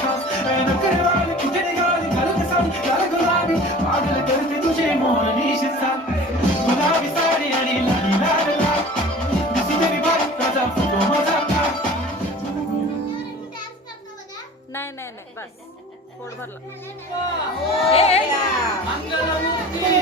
खास नकरवाली किती निघाली घालत साडी लाल गुलाबी पागल करते तुझे मोहनी शिसा गुलाबी साडी आणि लाली लाल लाल दिसू तेरी बाई ताजा फोटो माझा नाही नाही नाही बस पोट भरला. मंगलमूर्ती